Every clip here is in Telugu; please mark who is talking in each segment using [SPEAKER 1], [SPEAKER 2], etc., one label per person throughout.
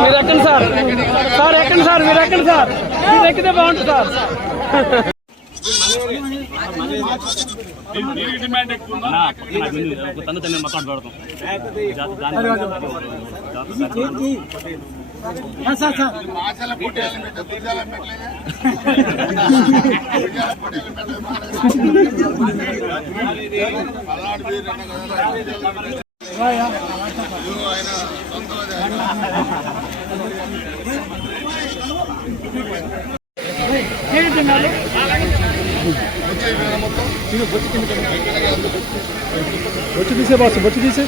[SPEAKER 1] మీరు
[SPEAKER 2] ఎక్కండి సార్ సార్ ఎక్కండి సార్ మీరు ఎక్కండి సార్ మీరు ఎక్కితే బాగుంటుంది సార్
[SPEAKER 1] మొత్తం
[SPEAKER 2] బొచ్చు తీసే బాస్ బొచ్చు తీసే.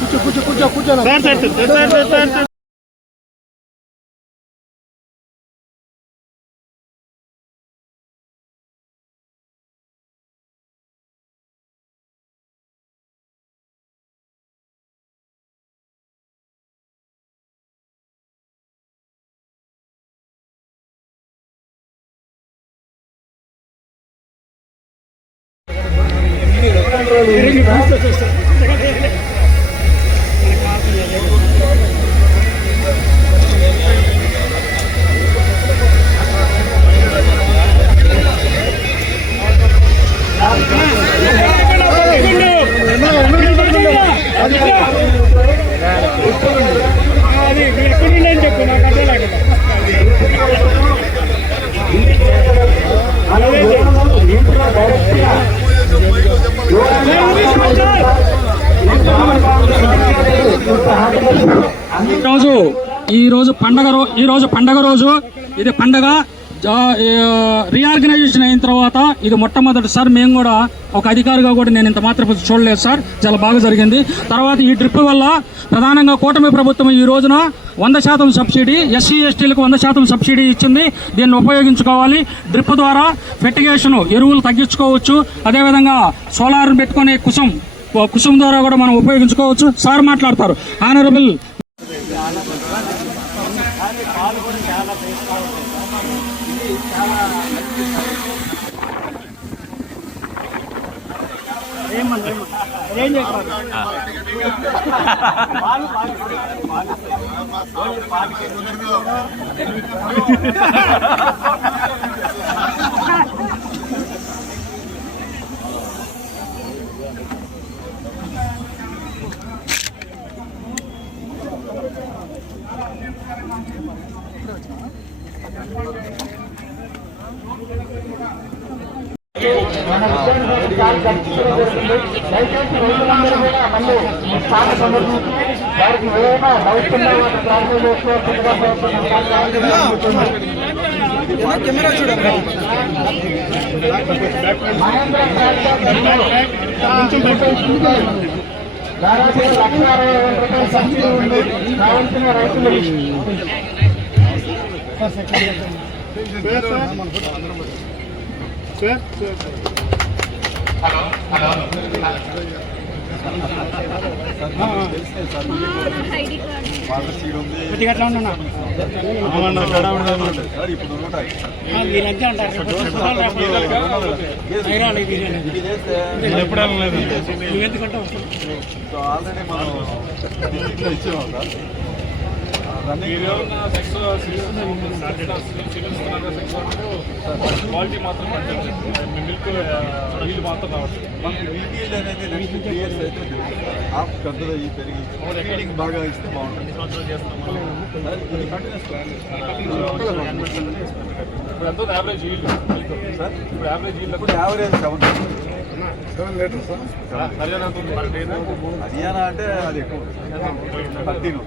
[SPEAKER 2] కూర్చో కూర్చో కూర్చో కూర్చో సార్ సార్ సార్ రోజు ఈ రోజు పండగ రో ఈ రోజు పండగ రోజు ఇది పండగ రీఆర్గనైజేషన్ అయిన తర్వాత ఇది మొట్టమొదటిసారి మేము కూడా ఒక అధికారిగా కూడా నేను ఇంత మాత్రం చూడలేదు సార్ చాలా బాగా జరిగింది. తర్వాత ఈ ట్రిప్ వల్ల ప్రధానంగా కూటమి ప్రభుత్వం ఈ రోజున వంద శాతం సబ్సిడీ ఎస్సీ ఎస్టీలకు వంద శాతం సబ్సిడీ ఇచ్చింది. దీన్ని ఉపయోగించుకోవాలి. డ్రిప్ ద్వారా ఫెర్టిగేషన్ ఎరువులు తగ్గించుకోవచ్చు. అదేవిధంగా సోలార్ పెట్టుకునే కుసం కుసుం ద్వారా కూడా మనం ఉపయోగించుకోవచ్చు. సార్ మాట్లాడతారు. ఆనరబుల్
[SPEAKER 3] మన విద్యార్థులకు చాలా ఖర్చులు జరుగుతుంది దయచేసి రైతులందరూ కూడా మళ్ళీ ఈ స్థాన సమర్థు వారికి ఏమైనా డౌట్స్ ప్రాంతంలో వాటి ప్రార్థన దాదాపు లక్ష అరవై వేల రూపాయల సబ్సిడీ ఉంది కావాల్సిన రైతులు
[SPEAKER 2] కొద్దిగా ఉన్నా వీళ్ళంతే అంటారు హైరాలు వీళ్ళు
[SPEAKER 4] ఎప్పుడు వెళ్ళలేదు
[SPEAKER 2] నువ్వెందుకంటే వస్తావు
[SPEAKER 4] ఆల్రెడీ మనం డిస్ట్రిక్ట్లో ఇచ్చేవాళ్ళ
[SPEAKER 5] క్వాలిటీ మాత్రం మిల్క్ నీళ్ళు మాత్రం రావట్లేదు
[SPEAKER 3] మనకి వీటీఎల్ అనేది నెక్స్ట్ త్రీ ఇయర్స్ అయితే ఆఫ్ పెద్దదయ్యి పెరిగి ఫీడింగ్ బాగా ఇస్తే బాగుంటుంది సార్, ఇది కంటిన్యూస్
[SPEAKER 5] ఇప్పుడు ఎంతో యావరేజ్
[SPEAKER 3] సార్
[SPEAKER 5] ఇప్పుడు యావరేజ్ ఈల్డ్
[SPEAKER 3] ఇప్పుడు average seven
[SPEAKER 6] seven litres
[SPEAKER 5] Haryana ఎంత ఉంది పర్ డేనా?
[SPEAKER 3] హర్యానా అంటే అది ఎక్కువ. థర్టీన్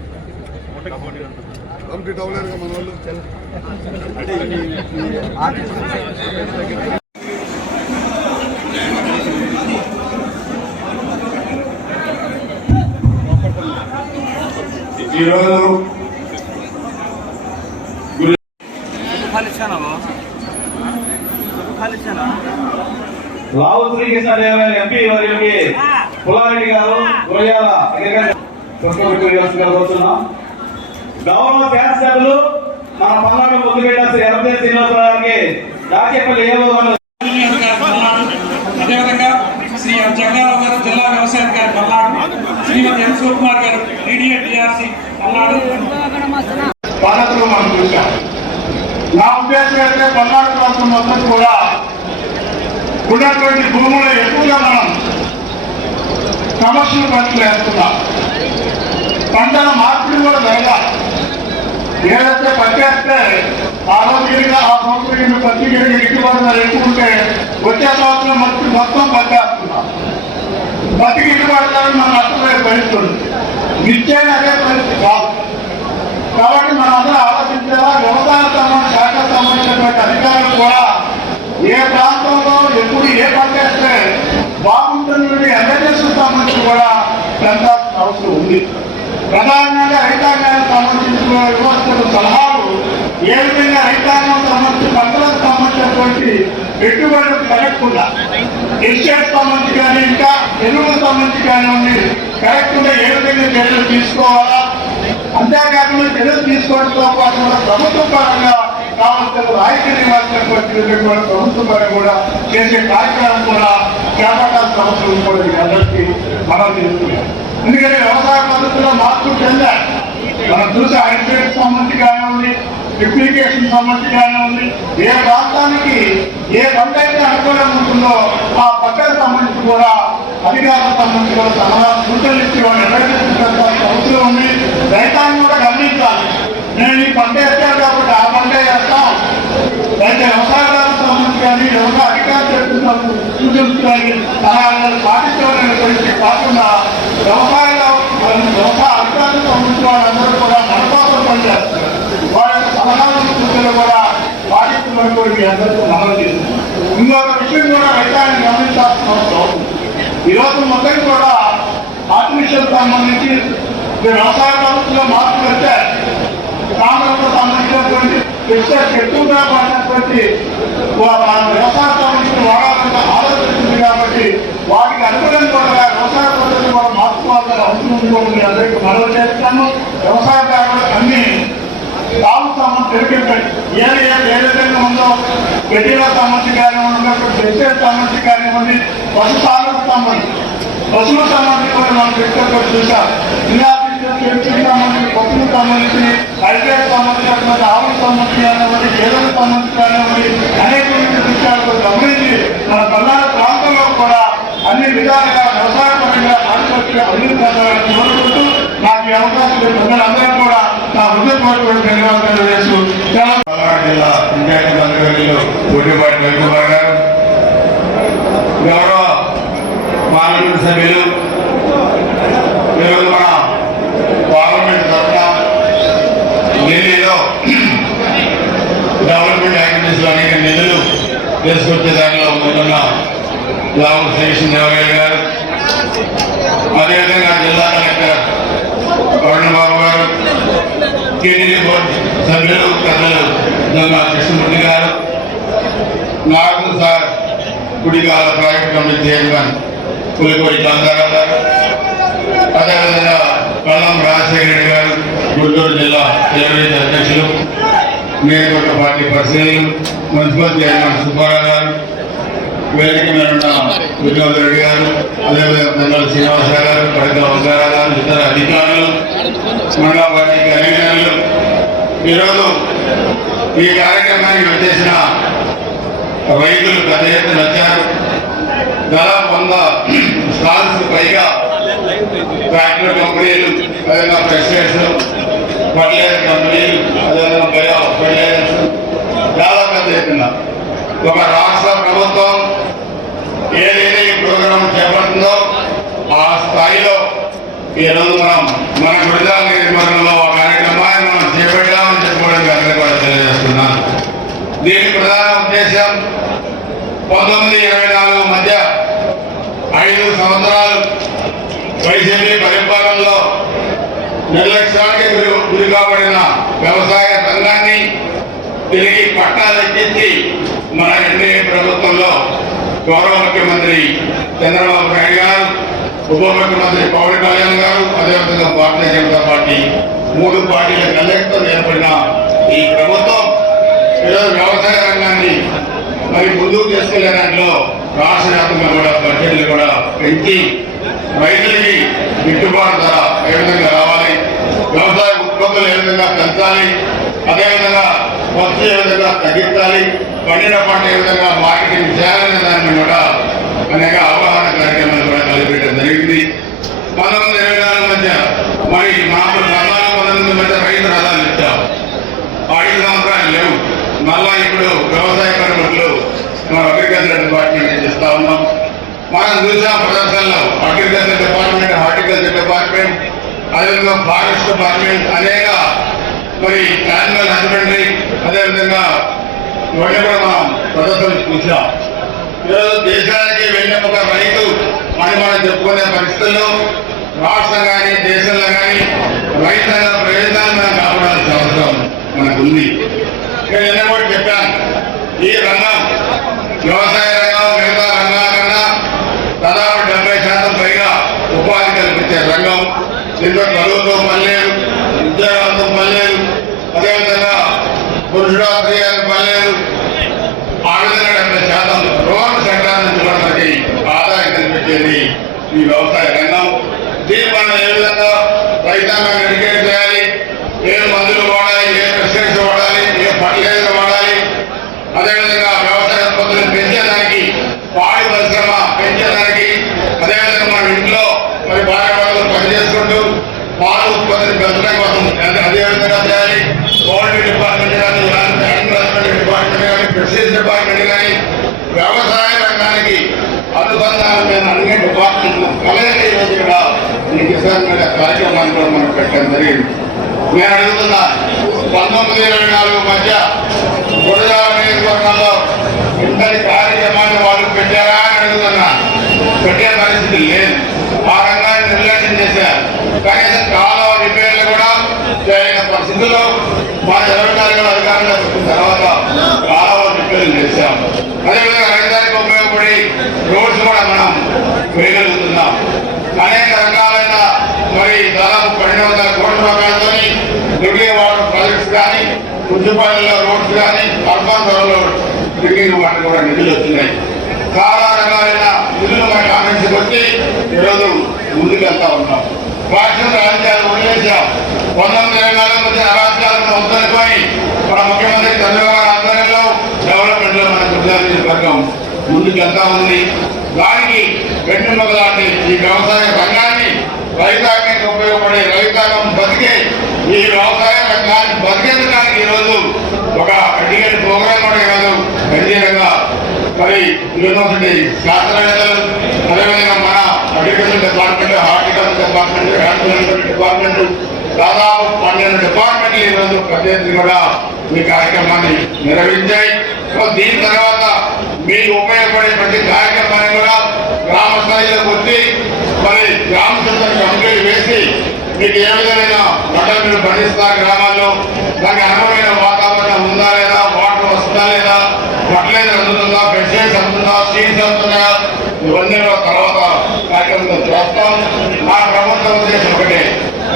[SPEAKER 6] కంప్లీట్ అవ్వలేదు మన వాళ్ళు
[SPEAKER 3] అంటే ఈ-
[SPEAKER 7] రావు ఎంపీ వారికి పుల్లారెడ్డి గారు గొయ్యాల గౌరవ శాసనసభ్యులు మన పల్నాడు ముద్దుగడ్డ ఎర్రదే శ్రీనివాసరావు గారికి గారు
[SPEAKER 2] అదేవిధంగా శ్రీ ఎం జగ్గారావు గారు జిల్లా వ్యవసాయ అధికారి పల్నాడు శ్రీమతి ఎం శివకుమార్ గారు టీడీఏ టీఆర్సీ పల్నాడు.
[SPEAKER 7] పద్ధతులు మనం చూసాం నా ఉద్దేశం అయితే పల్నాడు రాష్ట్రం మొత్తం కూడా ఉన్నటువంటి భూములు ఎక్కువగా మనం కమర్షియల్ పంటలు వేస్తున్నాం పంటల మార్పిడి కూడా జరగాలి. ఏదైతే పట్టేస్తే ఆ రోజు గిరిగా ఆ సంవత్సరం ప్రతి గిరిగా గిట్టుబాటు ధర వచ్చే సంవత్సరం మొత్తం మొత్తం పట్టేస్తున్నాం. ప్రతి గిట్టుబాటు మన అర్థమయ్యే పరిస్థితుంది నిత్యాన్ని అదే పరిస్థితి కాదు. కాబట్టి మనందరూ ఆలోచించాలా వ్యవసాయ సంబంధ శాఖ సంబంధించినటువంటి అధికారులు కూడా ఏ ప్రాంతంలో ఎప్పుడు ఏ పని చేస్తే బాగుంటుంది ఎన్ఎస్ఎస్ సంబంధించి కూడా పెంచాల్సిన అవసరం ఉంది. ప్రధానంగా రైతాంగానికి సంబంధించిన వ్యవస్థలు సలహాలు ఏ విధంగా రైతాంగం సంబంధించి పంటలకు సంబంధించినటువంటి పెట్టుబడులు కలగకుండా ఎస్టేట్ సంబంధించి కానీ ఇంకా ఎరువులకు సంబంధించి కానివ్వండి కరెక్ట్గా ఏ విధంగా చర్యలు తీసుకోవాలా? అంతేకాకుండా చర్యలు తీసుకోవడంతో పాటు కూడా ప్రభుత్వ పరంగా కావాల్సిన రాయితీ నివాసినటువంటి కూడా ప్రభుత్వ పరంగా కూడా చేసే కార్యక్రమం కూడా చేపట్టాల్సిన అవసరం కూడా మీ అందరికీ మనం తెలుస్తున్నాం ఎందుకంటే వ్యవసాయ పద్ధతిలో మార్పు చెందాలి మనం చూసే హైడ్రేట్ సంబంధించి కానివ్వండి అప్లికేషన్ సంబంధించి కానివ్వండి ఏ ప్రాంతానికి ఏ పంట అయితే అనుకూలంగా ఉంటుందో ఆ పంటకు సంబంధించి కూడా అధికారులకు సంబంధించి కూడా సలహా సూచనలు ఇచ్చి వాళ్ళు నిర్వహించాల్సిన అవసరం ఉంది రైతాన్ని కూడా గమనించాలి. నేను ఈ పంట వేస్తాను కాబట్టి ఆ పంట వేస్తాం అయితే వ్యవసాయదారులకు సంబంధించి కానీ వ్యవసాయ అధికారులు చెప్తున్న సూచనలు కానీ సలహాలు కాకుండా వ్యవసాయ వ్యవసాయ అధికారులకు సంబంధించిన వాళ్ళందరూ కూడా మన కోసం పనిచేస్తారు వాళ్ళ యొక్క సలహాలు సూచనలు కూడా మీ అందరికీ మనం చేస్తున్నాం ఇంకొక విషయం కూడా రైతాన్ని గమనించాల్సిన అవసరం ఉంది. మొత్తం కూడా ఆర్టిఫిషియల్ సంబంధించి వ్యవసాయ పద్ధతిలో మార్పులు వచ్చాయి కాంగ్రెస్ సంబంధించినటువంటి పెస్టిసైడ్స్ ఎక్కువగా పడినటువంటి వ్యవసాయ సంబంధించిన వాడాలంటే వాటికి అనుగుణంగా కూడా వ్యవసాయ పద్ధతులు కూడా మార్చుకోవాల్సిన అవసరం ఉందో మీ అందరికీ మనవి చేస్తాను వ్యవసాయదారులకు అన్ని కావుతామని తెలిపించండి ఏది ఏది ఏ విధంగా ఉందో గడ్డిల సంబంధించి కానివ్వండి పెస్టిసైడ్ సంబంధించి కానివ్వండి పశు సాగుకు సంబంధించి. పశువుల సంబంధించి కూడా మనం వ్యక్తిగత చూసాం ఇలా సంబంధించి పశువులకు సంబంధించి హైబ్రిడ్ సంబంధించినటువంటి ఆవులకు సంబంధించి కానివ్వండి గేదెలకు సంబంధించి కానివ్వండి అనేక విషయాలు గమనించి మన కళ్ళ అన్ని విధాలుగా వ్యవసాయ పరంగా అభివృద్ధి చెందాలని కోరుకుంటూ నాకు ఈ అవకాశం ఇచ్చిన కూడా నా హృదయపూర్వక ధన్యవాదాలు చేస్తూ చాలా
[SPEAKER 8] జిల్లా పంచాయతీ మంత్రివర్యులు పోటీపాటి రవికుమార్ గారు గౌరవ పార్లమెంట్ సభ్యులు మన పార్లమెంట్ తరఫున ఢిల్లీలో డెవలప్మెంట్ యాక్టివిటీస్ అనేక నిధులు తీసుకొచ్చే దానిలో ముందున్న లావు శ్రీకృష్ణ దేవరాయలు గారు అదేవిధంగా జిల్లా కలెక్టర్ అరుణ్ బాబు గారు కేంద్రీయ బోర్డు సభ్యులు ప్రజలు జిల్లా కృష్ణమూర్తి గారు నాకు sir Kudikala project committee chairman Pulipudi Chandrarao garu అదేవిధంగా కళ్ళం రాజశేఖర రెడ్డి గారు గుంటూరు జిల్లా తెలుగుదేశం అధ్యక్షులు మేయర్ పార్టీ పరిశీలనలు మున్సిపల్ చైర్మన్ సుబ్బారావు గారు వేదిక మీద ఉన్న వినోద్ రెడ్డి గారు అదేవిధంగా గారు గారు ఇతర అధికారులు మండల పార్టీ కన్వీనర్లు ఈరోజు ఈ కార్యక్రమానికి వచ్చేసిన వైద్యులు పెద్ద ఎత్తున వచ్చారు. దాదాపు వంద స్టాల్స్ పైగా ఫ్యాక్టరీ కంపెనీలు అదేవిధంగా పెస్టిసైడ్స్ ఫర్టిలైజర్ కంపెనీలు అదేవిధంగా బయో ఫర్టిలైజర్స్ చాలా పెద్ద ఎత్తున. ఒక రాష్ట్ర ప్రభుత్వం ఈ చేపడుతుందో ఆ స్థాయిలో ఈరోజు మనం మన గుడిదాల నిర్మాణంలో ఆ కార్యక్రమాన్ని మనం చేపట్టామని చెప్పుకోవడం అందరూ కూడా తెలియజేస్తున్నాను. దీని ప్రధాన ఉద్దేశం పంతొమ్మిది ఇరవై నాలుగు మధ్య ఐదు సంవత్సరాలు వైసీపీ పరిపాలనలో నిర్లక్ష్యానికి గురి కాబడిన వ్యవసాయ రంగాన్ని తిరిగి పట్టాలెక్కించి మన ఎన్డీఏ ప్రభుత్వంలో గౌరవ ముఖ్యమంత్రి చంద్రబాబు నాయుడు గారు ఉప ముఖ్యమంత్రి పవన్ కళ్యాణ్ గారు అదేవిధంగా భారతీయ జనతా పార్టీ మూడు పార్టీల కలయికతో ఏర్పడిన ఈ ప్రభుత్వం ఈరోజు వ్యవసాయ రంగాన్ని మరి ముందుకు తీసుకెళ్ళే దాంట్లో రాష్ట్ర వ్యాప్తంగా కూడా బడ్జెట్లు కూడా పెంచి రైతులకి గిట్టుబాటు ధర ఏ విధంగా రావాలి వ్యవసాయ ఉత్పత్తులు ఏ విధంగా పెంచాలి అదేవిధంగా ఖర్చు ఏ విధంగా తగ్గించాలి పండిన పంట ఏ విధంగా మార్కెటింగ్ చేయాలనే దాని కూడా అనేక అవగాహన కార్యక్రమాలు కూడా కలిపేయడం జరిగింది. పంతొమ్మిది ఇరవై నాలుగు మధ్య మరి మాకు ప్రధాన పంతొమ్మిది మధ్య రైతు రథాలు ఇచ్చాం ఐదు సంవత్సరాలు లేవు. మళ్ళా ఇప్పుడు వ్యవసాయ పనిముట్లు మన అగ్రికల్చర్ డిపార్ట్మెంట్ చేస్తా ఉన్నాం. మనం చూసాం ప్రదర్శనలో అగ్రికల్చర్ డిపార్ట్మెంట్ హార్టికల్చర్ డిపార్ట్మెంట్ అదేవిధంగా ఫారెస్ట్ డిపార్ట్మెంట్ అనేక మరి యానిమల్ హస్బెండరీ అదేవిధంగా ఇవన్నీ కూడా మనం ప్రదర్శనలు చూసాం ఈరోజు దేశానికి వెళ్ళిన ఒక రైతు అని మనం చెప్పుకునే పరిస్థితుల్లో రాష్ట్రం కానీ దేశంలో కానీ రైతుల ప్రయోజనాలు మనం కాపాడాల్సిన అవసరం మనకు ఉంది నేను కూడా చెప్పాను. ఈ రంగం వ్యవసాయ రంగం మిగతా రంగాల కన్నా దాదాపు డెబ్బై శాతం పైగా ఉపాధి కల్పించే రంగం. దీంట్లో చదువుతో మళ్ళీ లేదు ఉద్యోగాలతో పని లేదు అదేవిధంగా పురుషుడు స్త్రీలకు పని లేదు ఆ విధంగా డెబ్బై శాతం రోడ్డు సెక్టార్ నుంచి కూడా మనకి ఆదాయం కల్పించేది ఈ వ్యవసాయ రంగం దీన్ని మనం ఏ విధంగా రైతాంగాన్ని ఎడ్యుకేట్ చేయాలి ఏ మందులు వాడాలి ఏ పెస్టిసైడ్స్ వాడాలి ఏ ఫర్టిలైజర్ వాడాలి అదేవిధంగా వ్యవసాయ ఉత్పత్తులను పెంచేదానికి పాడి పరిశ్రమ పెంచేదానికి అదేవిధంగా మన ఇంట్లో మరి భార్య వాళ్ళు పనిచేసుకుంటూ పాల ఉత్పత్తిని పెంచడం కోసం అదే- అదేవిధంగా చేయాలి పౌల్ట్రీ డిపార్ట్మెంట్ కానీ యానిమల్ పెస్టిసైడ్స్ డిపార్ట్మెంట్ కానీ వ్యవసాయ రంగానికి అనుబంధాలమైన అన్ని డిపార్ట్మెంట్లు కలయిక ఈరోజు ఇక్కడ ఈ కిసాన్ మేళ కార్యక్రమాన్ని కూడా మనం పెట్టడం జరిగింది. నేను అడుగుతున్నా పంతొమ్మిది ఇరవై నాలుగు మధ్య గురజాల నియోజకవర్గంలో ఇంతటి కార్యక్రమాన్ని వాళ్ళు పెట్టారా అని అడుగుతున్నా. పెట్టే పరిస్థితి లేదు. ఆ రంగాన్ని నిర్లక్ష్యం చేశారు. కనీసం కాలువ రిపేర్లు కూడా చేయని పరిస్థితుల్లో మా ఇరవై నాలుగు అధికారంలో తర్వాత అభివృద్ధి రిపేర్లు చేశాం అదేవిధంగా రైతానికి ఉపయోగపడి రోడ్స్ కూడా మనం వేయగలుగుతున్నాం. అనేక రకాలైన మరి దాదాపు పన్నెండు వందల కోట్ల రూపాయలతో డ్రింకింగ్ వాటర్ ప్రాజెక్ట్స్ కానీ మున్సిపాలిటీలో రోడ్స్ కానీ అర్బన్ ధరలో డ్రింకింగ్ వాటర్ కూడా నిధులు వచ్చినాయి. చాలా రకాలైన నిధులు మన కాంగ్రెస్కి వచ్చి ఈరోజు ముందుకెళ్తా ఉన్నాం. రాష్ట్రం రాజకీయాలు వదిలేసాం పంతొమ్మిది తెలంగాణ నాలుగు మధ్య రాజకీయాలను వద్దనుకొని మన ముఖ్యమంత్రి చంద్రబాబు డెవలప్మెంట్ వర్గం ముందుకు గుజరాత్ ఉంది. దానికి వెన్నుముక లాంటి ఈ వ్యవసాయ రంగాన్ని రైతాంగానికి ఉపయోగపడే రైతాంగం బతికే ఈ వ్యవసాయ రంగాన్ని బతికేందుకు ఈరోజు ఒక అడిగేట్ ప్రోగ్రాం కూడా ఈరోజు గంభీరంగా మరి యూనివర్సిటీ శాస్త్రవేత్తలు అదేవిధంగా మన agriculture department horticulture department animal department దాదాపు పన్నెండు డిపార్ట్మెంట్లు ఈరోజు ప్రత్యేకంగా కూడా ఈ కార్యక్రమాన్ని నిర్వహించాయి. దీని తర్వాత మీకు ఉపయోగపడే ప్రతి కార్యక్రమాన్ని కూడా గ్రామ స్థాయిలోకి వచ్చి మరి గ్రామ సభ్యులను కమిటీలు వేసి మీకు ఏ విధమైన పంటలు మీరు పండిస్తున్నారు గ్రామాల్లో? దానికి అనువైన వాతావరణం ఉందా లేదా? వాటర్ వస్తుందా లేదా? పట్లేదు అందుతుందా? పెస్టిసైడ్స్ అందుతుందా? సీడ్స్ అందుతున్నాయా ఇవన్నీ తర్వాత కార్యక్రమం చేస్తాం. మా ప్రభుత్వం ఉద్దేశం ఒకటే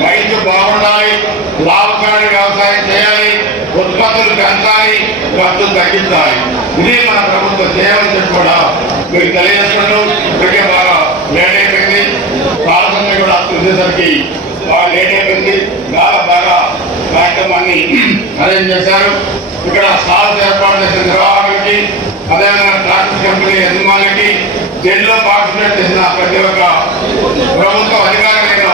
[SPEAKER 8] రైతు బాగుండాలి లాభకారి వ్యవసాయం చేయాలి ఉత్పత్తులు పెంచాలి ఖర్చు తగ్గించాలి ఇది మన ప్రభుత్వం చేయమని కూడా మీకు తెలియజేసుకుంటూ ఇప్పటికే బాగా లేట్ అయిపోయింది. పాలసీ కూడా వచ్చేసరికి బాగా లేట్ అయిపోయింది. చాలా బాగా కార్యక్రమాన్ని అరేంజ్ చేశారు. ఇక్కడ స్టాల్స్ ఏర్పాటు చేసిన నిర్వాహకులకి అదేవిధంగా ట్రాఫిక్ కంపెనీ యజమానికి జైల్లో పార్టిసిపేట్ చేసిన ప్రతి ఒక్క ప్రభుత్వ అధికారులైన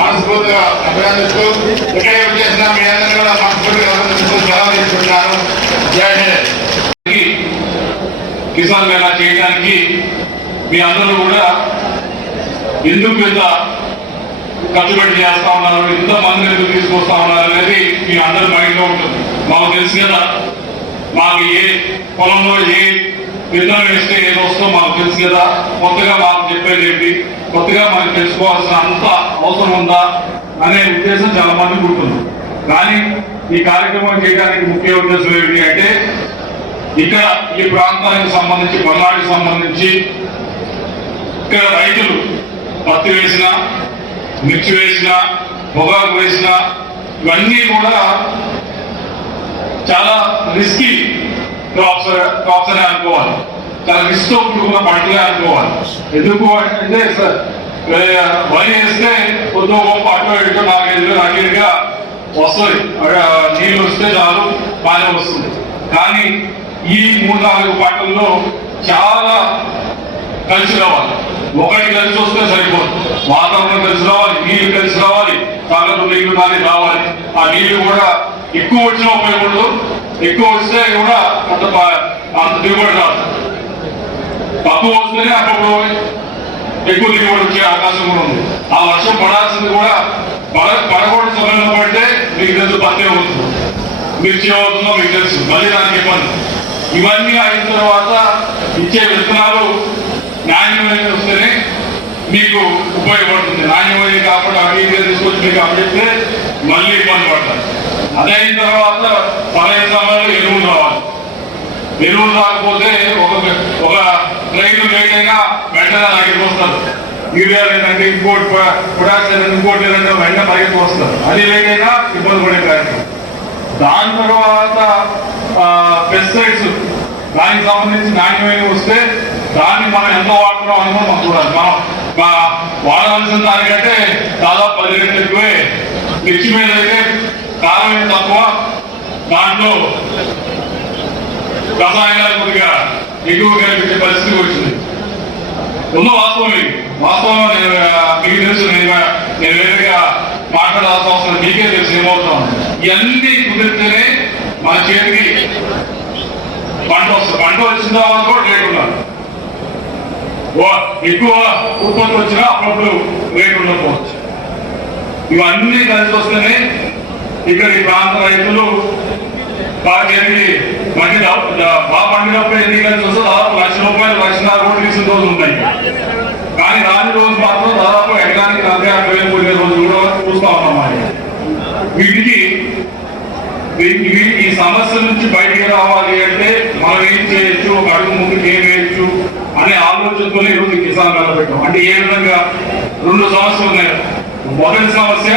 [SPEAKER 8] మనస్ఫూర్తిగా అభినందిస్తూ ఇక్కడ చేసిన మీ అందరూ కూడా మనస్ఫూర్తిగా అభినందిస్తూ సెలవు తీసుకుంటున్నారు
[SPEAKER 9] కిసాన్ మేళా చేయడానికి మీ అందరూ కూడా ఎందుకు ఇంత ఖర్చు పెట్టి చేస్తా ఉన్నారు? ఇంత మంది ఎందుకు తీసుకొస్తా ఉన్నారు అనేది మీ అందరి మైండ్లో ఉంటుంది. మాకు తెలుసు కదా మాకు ఏ పొలంలో ఏ విత్తనం వేస్తే ఏది వస్తుందో మాకు తెలుసు కదా. కొత్తగా మాకు చెప్పేది ఏంటి? కొత్తగా మనకు తెలుసుకోవాల్సిన అంత అవసరం ఉందా? అనే ఉద్దేశం చాలా మందికి ఉంటుంది. కానీ ఈ కార్యక్రమం చేయడానికి ముఖ్య ఉద్దేశం ఏమిటి అంటే ఇక్కడ ఈ ప్రాంతానికి సంబంధించి పల్నాడుకి సంబంధించి ఇక్కడ రైతులు పత్తి వేసిన మిర్చి వేసిన పొగాకు వేసిన ఇవన్నీ కూడా చాలా రిస్కీ క్రాప్స్ క్రాప్స్ అనే అనుకోవాలి. చాలా రిస్క్తో కూడుకున్న పంటలే అనుకోవాలి. ఎందుకు అంటే సార్ వరి వేస్తే కొద్దిగా గొప్ప అటు ఇటు నాలుగైదు నాలుగైదుగా Oh, వస్తుంది ఆ, నీళ్ళు వస్తే చాలు బాగానే వస్తుంది. కానీ ఈ మూడు నాలుగు పంటల్లో చాలా కలిసి రావాలి. ఒకటి కలిసి వస్తే సరిపోదు. వాతావరణం కలిసి రావాలి నీళ్ళు కలిసి రావాలి తాగదు నీళ్ళు కానీ రావాలి. ఆ నీళ్ళు కూడా ఎక్కువ వచ్చిన ఉపయోగపడదు. ఎక్కువ వస్తే కూడా అంత అంత దిగుబడి రాదు. తక్కువ వస్తేనే అప్పుడు ఎక్కువ దిగుబడి వచ్చే అవకాశం కూడా ఉంది. ఆ వర్షం పడాల్సింది కూడా పడ పడకూడదు సమయంలో పడితే మీకు తెలుసు పత్తి అవుతుంది మీరు చేయవుతుందో మీకు తెలుసు. మళ్ళీ దానికి ఇబ్బంది ఇవన్నీ అయిన తర్వాత ఇచ్చే విత్తనాలు నాణ్యమైన వస్తేనే మీకు ఉపయోగపడుతుంది. నాణ్యమైన కాకుండా అవి తీసుకొచ్చి మీకు అప్పచెప్తే మళ్ళీ ఇబ్బంది పడతారు. అదే అయిన తర్వాత పదహైదు సమయంలో ఎరువులు రావాలి. ఎరువులు రాకపోతే ఒక ఒక రైతు లేట్ అయినా వెంటనే నాకు వస్తారు. యూరియా లేదంటే ఇంకోటి పొటాష్ లేదంటే ఇంకోటి లేదంటే వెంటనే పరిగెత్తి వస్తారు అది ఏదైనా ఇబ్బంది పడే కార్యక్రమం. దాని తర్వాత పెస్టిసైడ్స్ దానికి సంబంధించి నాణ్యమైన వస్తే దాన్ని మనం ఎంత వాడుతున్నాం అనుకో మనం చూడాలి. మనం మా- వాడవలసిన దానికంటే దాదాపు పది రెట్లు ఎక్కువే. మిర్చి మీద అయితే కారం తక్కువ. దాంట్లో రసాయనాలు కొద్దిగా ఎక్కువ కనిపించే పరిస్థితి వచ్చింది. ఉన్న వాస్తవం ఇది వాస్తవం నేను, మీకు తెలుసు నేను నేను వేరేగా మాట్లాడాల్సిన అవసరం మీకే తెలుసు ఏమవుతాం ఇవన్నీ కుదిరితేనే మన చేతికి పంట వస్తుంది. పంట వచ్చిన తర్వాత కూడా రేటు ఉండాలి. ఎక్కువ ఉత్పత్తి వచ్చినా అప్పుడప్పుడు రేటు ఉండకపోవచ్చు. ఇవన్నీ కలిసి వస్తేనే ఇక్కడ ఈ ప్రాంత రైతులు బాగా ఏంటి మంచి బాగా పండినప్పుడు ఎన్ని కలిసి వస్తే దాదాపు లక్ష రూపాయలు లక్షన్నర కోట్లు తీసిన రోజులు ఉన్నాయి. కానీ రాని రోజు మాత్రం దాదాపు ఎకరానికి నలభై అరవై వేలు పోయిన రోజు కూడా చూస్తా ఉన్నాం వీటికి ఈ సమస్య నుంచి బయటికి రావాలి అంటే మనం ఏం చేయొచ్చు? ఒక అడుగు ముందుకు ఏం వేయచ్చు? అనే ఆలోచనతోనే ఈరోజు కిసాన్ మేళా పెట్టాం. అంటే ఏ విధంగా? రెండు సమస్యలు ఉన్నాయి. మొదటి సమస్య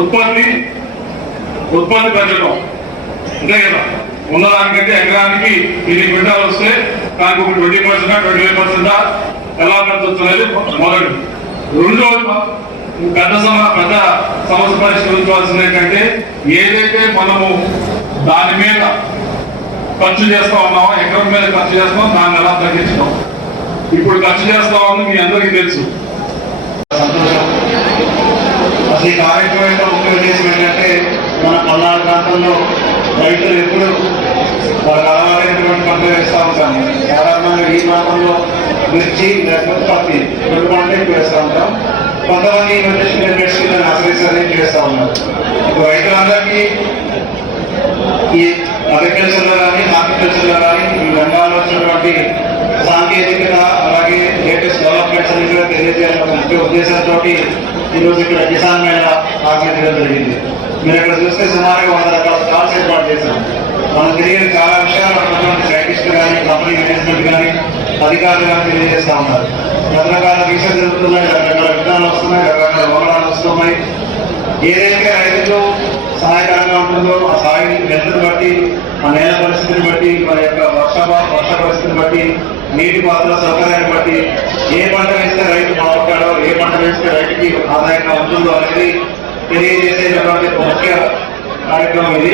[SPEAKER 9] ఉత్పత్తి ఉత్పత్తి పెంచడం అంతే కదా. ఉన్నదానికంటే ఎకరానికి ఇది క్వింటాల్ వస్తే దానికి ఒక twenty percent twenty five percent ఎలా పెంచవచ్చు అనేది మొదటి రెండోది పెద్ద సమ పెద్ద సమస్య పరిష్కరించవలసింది ఏంటంటే ఏదైతే మనము దాని మీద ఖర్చు చేస్తా ఉన్నామో ఎకరం మీద ఖర్చు చేస్తామో దాన్ని ఎలా తగ్గించడం ఇప్పుడు ఖర్చు చేస్తామని మీ అందరికీ తెలుసు.
[SPEAKER 10] సంతోషం అసలు ఈ కార్యక్రమం యొక్క ముఖ్య ఉద్దేశం ఏంటంటే మన పల్నాడు ప్రాంతంలో రైతులు ఎప్పుడు వాళ్ళకి అలవాటైనటువంటి పంటలు వేస్తూ ఉంటాం. సాధారణంగా ఈ మాసంలో మిర్చి లేకపోతే పత్తి రెండు పంటలు ఎక్కువ వేస్తూ ఉంటాం. కొంతమంది న్యూట్రిషన్ ఇండస్ట్రీ అసలు చేస్తూ ఉన్నారు. ఇప్పుడు రైతులందరికీ ఈ అగ్రికల్చర్లో కానీ హార్టికల్చర్లో కానీ ఈ రంగాల్లో వచ్చినటువంటి సాంకేతికత అలాగే లేటెస్ట్ డెవలప్మెంట్స్ అన్ని కూడా తెలియజేయాలన్న ముఖ్య ఉద్దేశంతో ఈరోజు ఇక్కడ కిసాన్ మేళ ఆర్గనైజ్ జరిగింది. మీరు ఇక్కడ చూస్తే సుమారుగా వంద రకాల స్టాల్స్ ఏర్పాటు చేశాం మనకు తెలియని చాలా విషయాలు అక్కడ సైంటిస్టులు కానీ కంపెనీ మేనేజ్మెంట్ కానీ అధికారులు కానీ తెలియజేస్తూ ఉన్నారు. రకరకాల రీసెర్చ్ జరుగుతున్నాయి రకరకాల విధానాలు వస్తున్నాయి రకరకాల రోగాలు వస్తున్నాయి. ఏదైతే రైతులు సహాయకరంగా ఉంటుందో ఆ సాయి నెలను బట్టి ఆ నేల పరిస్థితిని బట్టి మన యొక్క వర్ష వర్ష పరిస్థితిని బట్టి నీటి పాత్ర సౌకర్యాన్ని బట్టి ఏ పంట వేస్తే రైతు బాగుంటాడో ఏ పంట వేస్తే రైతుకి ఆదాయంగా ఉంటుందో అనేది తెలియజేసేటటువంటి ముఖ్య కార్యక్రమం ఇది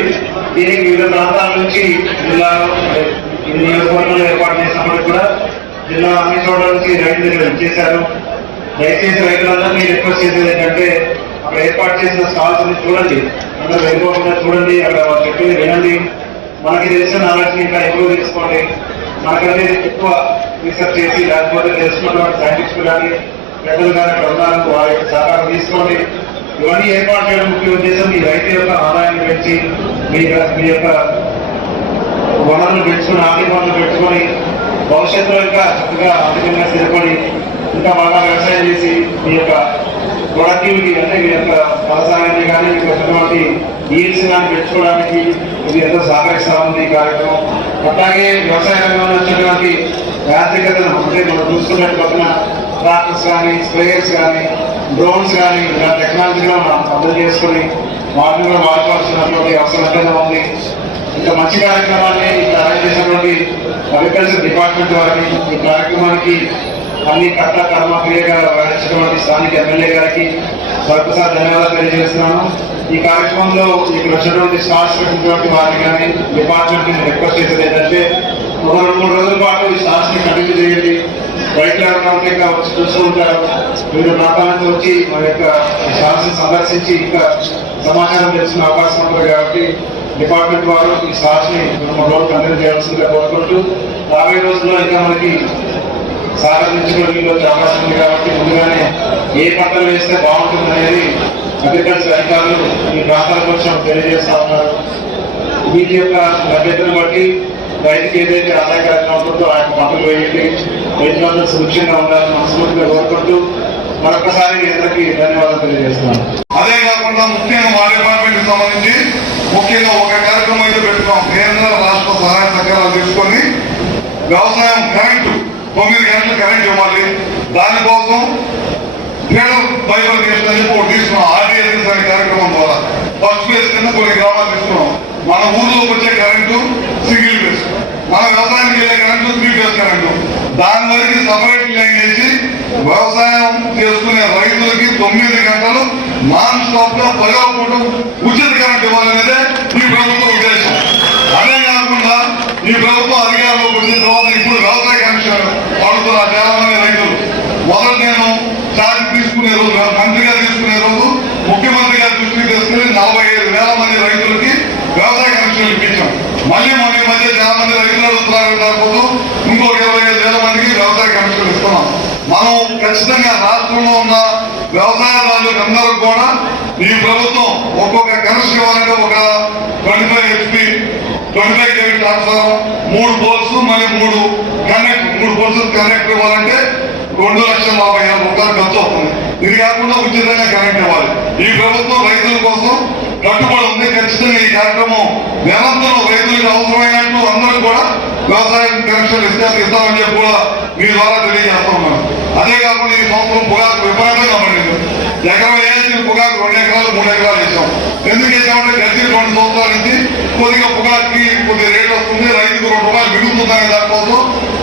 [SPEAKER 10] దీనికి వివిధ ప్రాంతాల నుంచి జిల్లా నియోజకవర్గంలో ఏర్పాటు చేసినప్పుడు కూడా జిల్లా అన్ని చోట్ల నుంచి రైతులు చేశారు దయచేసి రైతులందరూ మీరు రిక్వెస్ట్ చేసేది ఏంటంటే అక్కడ ఏర్పాటు చేసిన స్టాల్స్ని చూడండి అందరూ వెళ్ళిపోకుండా చూడండి అక్కడ చెప్పింది వినండి మనకి తెలిసిన నాలెడ్జ్ ఇంకా ఎక్కువ తెలుసుకోండి మనకనే ఎక్కువ రీసెర్చ్ చేసి లేకపోతే తెలుసుకున్నటువంటి సైంటిస్టులు కానీ పెద్దలు కానీ అక్కడ ఉన్నారు వారి యొక్క సహకారం తీసుకోండి ఇవన్నీ ఏర్పాటు చేయడం ముఖ్య ఉద్దేశం మీ రైతు యొక్క ఆదాయాన్ని పెంచి మీ మీ యొక్క వనరులు పెంచుకొని ఆది వనరులు పెంచుకొని భవిష్యత్తులో ఇంకా చక్కగా ఆర్థికంగా స్థిరపడి ఇంకా బాగా వ్యవసాయం చేసి మీ యొక్క ప్రొడక్టివిటీ అంటే మీ యొక్క వ్యవసాయాన్ని కానీ మీకు వచ్చినటువంటి ఈల్స్ కానీ పెంచుకోవడానికి ఇది ఎంతో సహకరిస్తా ఉంది ఈ కార్యక్రమం. అట్లాగే వ్యవసాయ రంగంలో వచ్చినటువంటి యాంత్రికతను అంటే మనం చూసుకున్నట్టు పక్కన ట్రాక్టర్స్ కానీ స్ప్రేయర్స్ కానీ డ్రోన్స్ కానీ ఇలా టెక్నాలజీలో మనం అర్థం చేసుకొని వాటిని కూడా వాడుకోవాల్సినటువంటి అవసరం ఎంతైనా ఉంది. ఇంకా మంచి కార్యక్రమాన్ని ఇక్కడ అరేంజ్ చేసినటువంటి అగ్రికల్చర్ డిపార్ట్మెంట్ వారికి ఈ కార్యక్రమానికి అన్ని కట్ట కర్మ క్రియగా వ్యవహరించినటువంటి స్థానిక ఎమ్మెల్యే గారికి మరొకసారి ధన్యవాదాలు తెలియజేస్తున్నాను. ఈ కార్యక్రమంలో ఇక్కడ వచ్చినటువంటి స్టార్స్ పెట్టినటువంటి వారిని కానీ డిపార్ట్మెంట్ రిక్వెస్ట్ చేసేది ఏంటంటే ఒక రెండు మూడు రోజుల పాటు ఈ స్టార్స్ని కంటిన్యూ చేయండి. బయట ఎవరైనా ఉంటే వచ్చి చూస్తూ ఉంటారు వివిధ ప్రాంతాలకు వచ్చి మన యొక్క స్టాల్స్ సందర్శించి ఇంకా సమాచారం తెలుసుకునే అవకాశం ఉంటుంది కాబట్టి డిపార్ట్మెంట్ వారు ఈ స్టాల్స్ని రెండు కంటిన్యూ చేయాల్సిందిగా కోరుకుంటూ రాబోయే రోజుల్లో ఇంకా మనకి సాగరించుకుని వచ్చే అవకాశం ఉంది కాబట్టి ముందుగానే ఏ పంటలు వేస్తే బాగుంటుంది అనేది అగ్రికల్చర్ అధికారులు ఈ ప్రాంతాలకు వచ్చి తెలియజేస్తా ఉన్నారు వీటి యొక్క లభ్యతను బట్టి రైతుకి ఏదైతే ఆదాయకరంగా ఉంటుందో ఆ యొక్క పంటలు వేయండి యజమానులు సురక్షంగా ఉండాలని మనస్ఫూర్తిగా కోరుకుంటూ మరొకసారి మీ అందరికీ ధన్యవాదాలు తెలియజేస్తున్నాను.
[SPEAKER 11] అదే కాకుండా ముఖ్యంగా మా డిపార్ట్మెంట్ సంబంధించి ముఖ్యంగా ఒక కార్యక్రమం అయితే పెట్టుకున్నాం. కేంద్ర రాష్ట్ర సహాయ సహకారాలు తీసుకొని వ్యవసాయం కరెంటు తొమ్మిది గంటలు కరెంట్ ఇవ్వాలి. దానికోసం ట్రేడర్ బైబల్ నేషన్ చెప్పి ఒకటి తీసుకున్నాం. ఆర్డీఎస్ అనే కార్యక్రమం ద్వారా. ఫస్ట్ ఫేజ్ కింద కొన్ని గ్రామాలు తీసుకున్నాం. మన ఊర్లో వచ్చే కరెంటు సింగిల్ ఫేజ్ మన వ్యవసాయానికి వెళ్ళే కరెంటు త్రీ ఫేజ్ కరెంటు దాని వరకు సపరేట్ లైన్ వేసి వ్యవసాయం చేసుకునే రైతులకి తొమ్మిది గంటలు నాన్ స్టాప్గా పగలకుండా ఉచిత కరెంట్ ఇవ్వాలనేదే ఈ ప్రభుత్వం ఉద్దేశం అదే కాకుండా ఈ ప్రభుత్వం అధికారంలోకి వచ్చిన తర్వాత ఇప్పుడు వ్యవసాయ కమిషన్ అడుగుతున్న చాలా మంది రైతులు మొదట నేను ఛార్జ్ తీసుకునే రోజు మంత్రిగా తీసుకునే రోజు ముఖ్యమంత్రి గారి దృష్టికి తీసుకుని నలభై ఐదు వేల మంది రైతులకి వ్యవసాయ కమిషన్ ఇప్పించాం మళ్ళీ మన ఈ మధ్య చాలా మంది రైతులు అడుగుతున్నారు దానికోసం ఇంకొక ఇరవై ఐదు వేల మందికి వ్యవసాయ కమిషన్ ఇస్తున్నాం మనం ఖచ్చితంగా రాష్ట్రంలో ఉన్న వ్యవసాయదారులకు అందరూ కూడా ఈ ప్రభుత్వం ఒక్కొక్క కమిషన్ ఇవ్వాలంటే ఒక twenty five HP twenty five KV transformer మూడు బోర్స్ మరియు మూడు కనెక్ట్ మూడు బోర్స్ కనెక్ట్ ఇవ్వాలంటే రెండు లక్షల యాభై వేల రూపాయలు ఖర్చు అవుతుంది. ఇది కాకుండా ఉచితంగా కనెక్ట్ ఇవ్వాలి. ఈ ప్రభుత్వం రైతుల కోసం కట్టుబడి ఉంది. ఖచ్చితంగా ఈ కార్యక్రమం నిరంతరం రైతులకు అవసరమైనట్టు అందరూ కూడా వ్యవసాయం కనెక్షన్ ఇస్తామని చెప్పి కూడా మీ ద్వారా తెలియజేస్తున్నాను అదే కాకుండా ఈ సంవత్సరం పొగాకు విపరీతంగా పండింది. ఎకరం వేయాల్సిన పొగాకు రెండు ఎకరాలు మూడు ఎకరాలు ఇచ్చాం ఎందుకు వేసామంటే గడిచిన రెండు సంవత్సరాల నుంచి కొద్దిగా పొగాకి కొద్ది రేట్ వస్తుంది రైతుకు రెండు రూపాయలు మిగులుతుందనే దానికోసం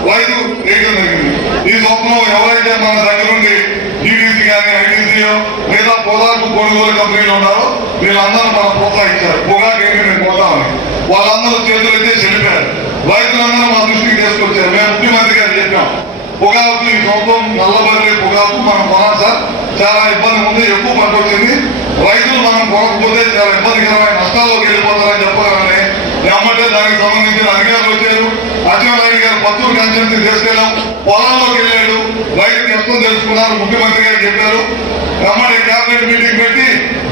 [SPEAKER 11] రైతు రేట్లు తగ్గింది ఈ సంవత్సరం ఎవరైతే మన దగ్గర నుండి జీడీసీ కానీ ఐటీసీయో లేదా పొగాకు కొనుగోలు కంపెనీలు ఉన్నారో వీళ్ళందరూ మనం ప్రోత్సహించారు. పొగాకు ఏంటి మేము కొడతామని వాళ్ళందరూ చేతులు అయితే చెల్లిపారు. రైతులందరూ మా దృష్టికి తీసుకొచ్చారు. మేము ముఖ్యమంత్రి గారు చెప్పాం. పొగాకు ఈ సంవత్సరం నల్లబర్రె పొగాకు మనం కొనాలి సార్. చాలా ఇబ్బంది ఉంది. ఎక్కువ పంట వచ్చింది. రైతులు మనం కొనకపోతే చాలా ఇబ్బందికరమైన నష్టాల్లోకి వెళ్ళిపోతారని చెప్పగానే ఎమ్మటే దానికి సంబంధించిన అధికారులు వచ్చారు. అచ్చెన్నాయుడు గారు పత్తులు కన్సెన్సీ తీసుకెళ్ళాం. పొలాల్లోకి వెళ్ళాడు. రైతు కష్టం తెలుసుకున్నారు. ముఖ్యమంత్రి గారు చెప్పారు. ఎమ్మటి కేబినెట్ మీటింగ్ పెట్టి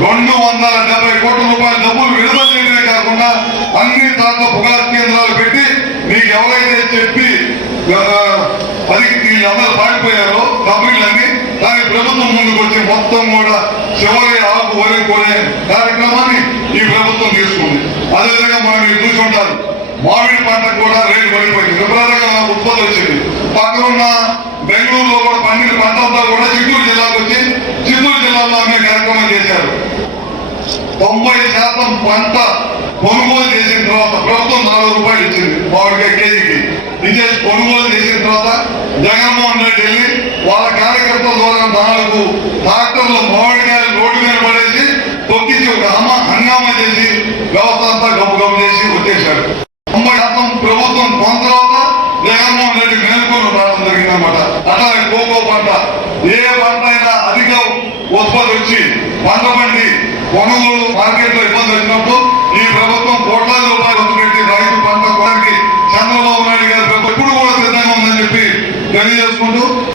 [SPEAKER 11] రెండు వందల డెబ్బై కోట్ల రూపాయల డబ్బులు విడుదల చేయడమే కాకుండా అన్ని చోట్ల పొగాకు కేంద్రాలు పెట్టి మీకు ఎవరైతే చెప్పి ఆ, పది వీళ్ళందరూ పాడిపోయారు కంపెనీలన్నీ కానీ ప్రభుత్వం ముందుకు వచ్చి మొత్తం కూడా చివరి ఆకు వరి కొనే కార్యక్రమాన్ని ఈ ప్రభుత్వం తీసుకుంది. అదేవిధంగా మనం మీరు చూసుకుంటారు మామిడి పంటకు కూడా రేటు పడిపోయింది. విపరీతంగా ఉత్పత్తి వచ్చింది. పక్కన ఉన్న బెంగళూరులో కూడా పండిన పంటంతా కూడా చిత్తూరు జిల్లాకు వచ్చి చిత్తూరు జిల్లాలో అనే కార్యక్రమం చేశారు. తొంభై శాతం పంట కొనుగోలు చేసిన తర్వాత ప్రభుత్వం నాలుగు రూపాయలు ఇచ్చింది మామిడికాయ కేజీకి. ఇచ్చేసి కొనుగోలు చేసిన తర్వాత జగన్మోహన్ రెడ్డి వెళ్ళి వాళ్ళ కార్యకర్తల ద్వారా నాలుగు ట్రాక్టర్లు మామిడికాయలు రోడ్డు మీద పడేసి తొక్కించి ఒక అమ్మ హంగామా చేసి వ్యవస్థ అంతా గబ్బు గబ్బు చేసి వచ్చేశాడు. తొంభై శాతం ప్రభుత్వం పొందిన తర్వాత జగన్మోహన్ రెడ్డి మేల్కొని రావడం జరిగింది అనమాట అట్లాగే కోకో పంట ఏ పంట అయినా అధిక ఉత్పత్తి వచ్చి పంట